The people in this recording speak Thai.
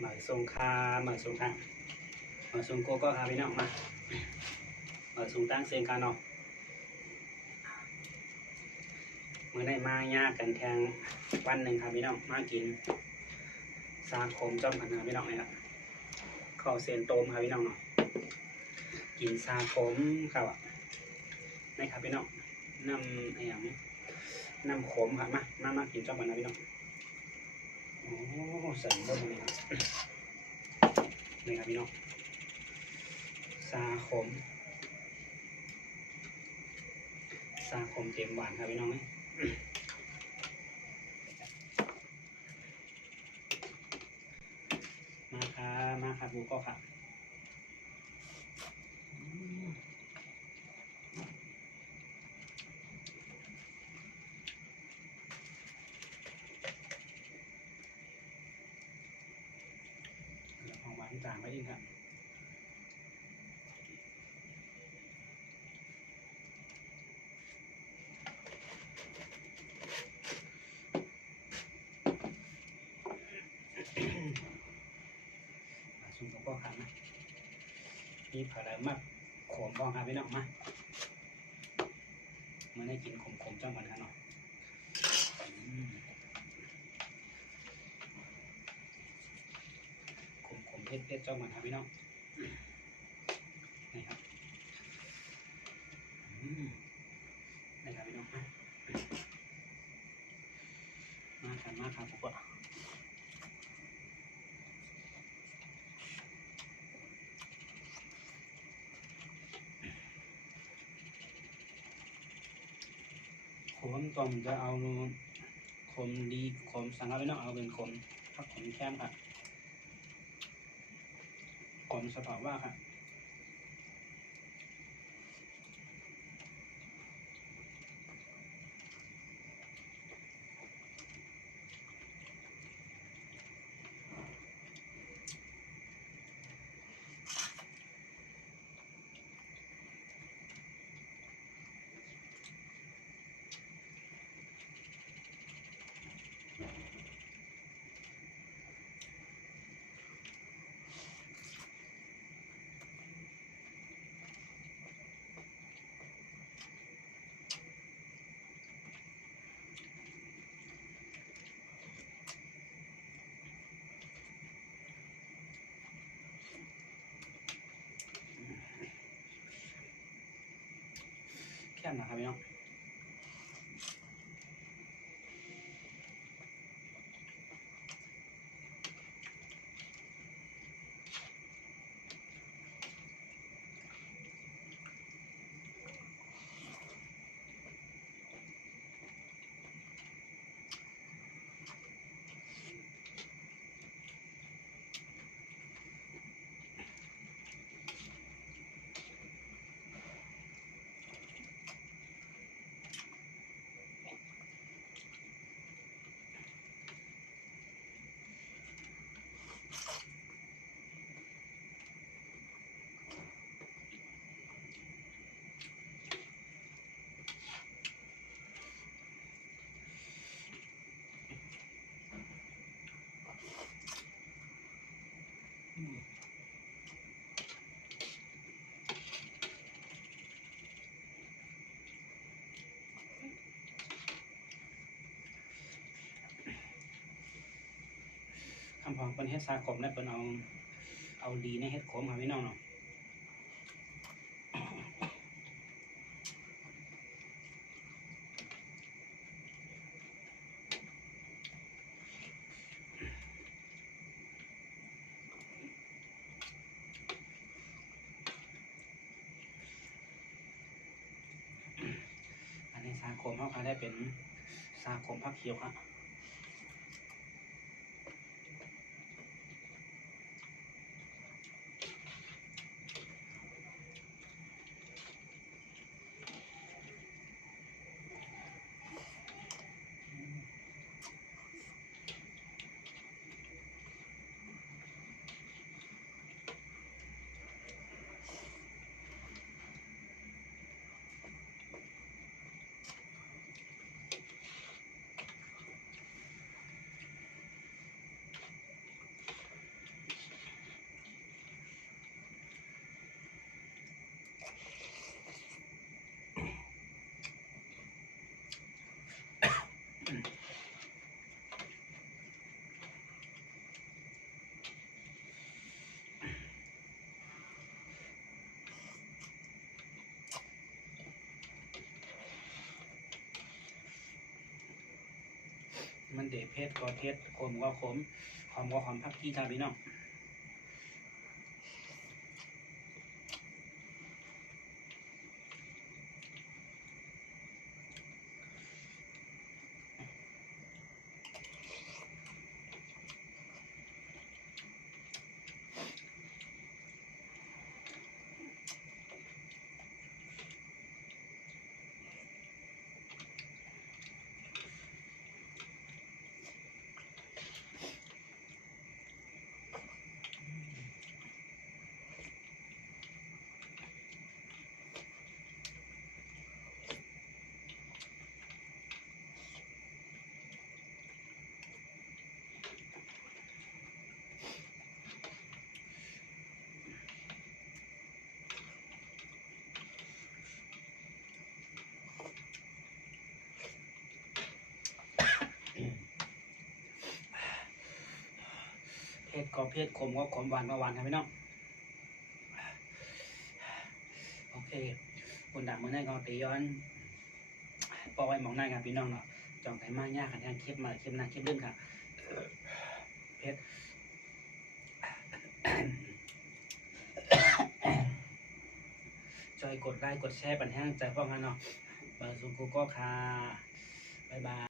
หมายทรงคาหมายทรงทางหมายทรงโกก็คาพี่น้องมาหมายทรงตั้งเสียงกันเนาะเมื่อได้มายากกันแทงวันหนึ่งครับพี่น้องมากินซาโคมจ้อมกันนะพี่น้องเนี่ยข้าวเซนโตมครับพี่น้องเนาะกินซาโคมครับนี่ครับพี่น้องน้ำอะไรอย่างน้ำขมครับมากินจ้อมกันนะพี่น้องโอ้ใส่เบอร์นี่ครับนี่ครับพี่น้องซาโคมเต็มหวานครับพี่น้องมาครับบูก็ครับของหวานจางไว้อีกครับซุปก็ครับนะนี่ผัดอะไรมากขมบ้องครับพี่น้องมาเมื่อได้กินขมจ้องมันครับเนาะขมเผ็ดจ้องมันครับพี่น้องนี่ครับนี่ครับพี่น้องมาครับพวกขมต้มจะเอาขมดีขมสั่งเอาพี่น้องเอาเป็นขมถ้าขมแค้มครับขมสะท้อนว่าครับแค้มนะครับพี่น้องคำพองเป็นเฮ็ดซาขมและเป็นเอาดีในเฮ็ดขมครับพี่น้องเนาะอันนี้ซาขมเขาได้เป็นซาขมผักเขียวครับ เดเพชรก็เพชรขมก็ขมหอมก็หอมพักกี้ครับพี่น้องเพชรก็เพชรขมก็ขมหวานก็หวานครับพี่น้องโอเคคุณดับมือได้ก็ตีย้อนปอยมองหน้าครับพี่น้องเนาะจองไก่มากยากกันแทนคลิปมาคลิปหน้าคลิปเรื่องค่ะเพชรจอยกดไลค์กดแชร์ปันแห้งใจพวกนั้นเนาะเบอร์ซูกูก็ค่ะบ๊ายบาย